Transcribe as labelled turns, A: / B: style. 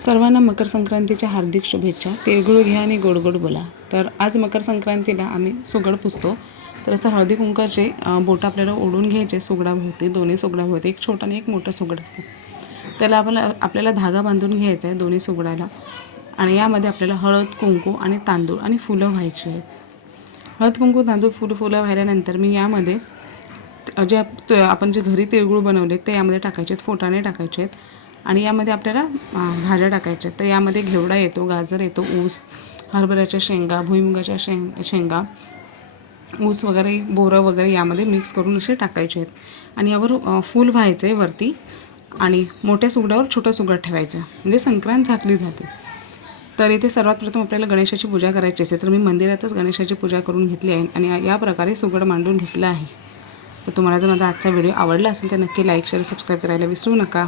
A: सर्वांना मकर संक्रांतीच्या हार्दिक शुभेच्छा. तिळगुळ घ्या आणि गोड गोड बोला. तर आज मकर संक्रांतीला आम्ही सुगड पुसतो. तर असं हळदी कुंकाचे बोट बोटं आपल्याला ओढून घ्यायचे. सुगडाभोवती दोन्ही सुगडाभोवती एक छोटा आणि एक मोठं सुगड असतं. त्याला आपल्याला आपल्याला धागा बांधून घ्यायचा आहे दोन्ही सुगडाला. आणि यामध्ये आपल्याला हळद कुंकू आणि तांदूळ आणि फुलं व्हायची आहेत. हळद कुंकू तांदूळ फुलं फुलं व्हायल्यानंतर मी यामध्ये जे आपण जे घरी तिळगुळ बनवले ते यामध्ये टाकायचे आहेत फोटाने टाकायचे आहेत. आणि यामध्ये आपल्याला भाज्या टाकायच्या आहेत. तर यामध्ये घेवडा येतो गाजर येतो ऊस हरभऱ्याच्या शेंगा भुईमुगाच्या शेंग शेंगा ऊस वगैरे बोरं वगैरे यामध्ये मिक्स करून असे टाकायचे आहेत. आणि यावर फूल व्हायचं आहे वरती आणि मोठ्या सुगडावर छोटं सुगड ठेवायचं. म्हणजे संक्रांत झाकली जाते. तर इथे सर्वात प्रथम आपल्याला गणेशाची पूजा करायची असते तर मी मंदिरातच गणेशाची पूजा करून घेतली आहे आणि या प्रकारे सुगड मांडून घेतलं आहे. तर तुम्हाला जर माझा आजचा व्हिडिओ आवडला असेल तर नक्की लाईक शेअर सबस्क्राईब करायला विसरू नका.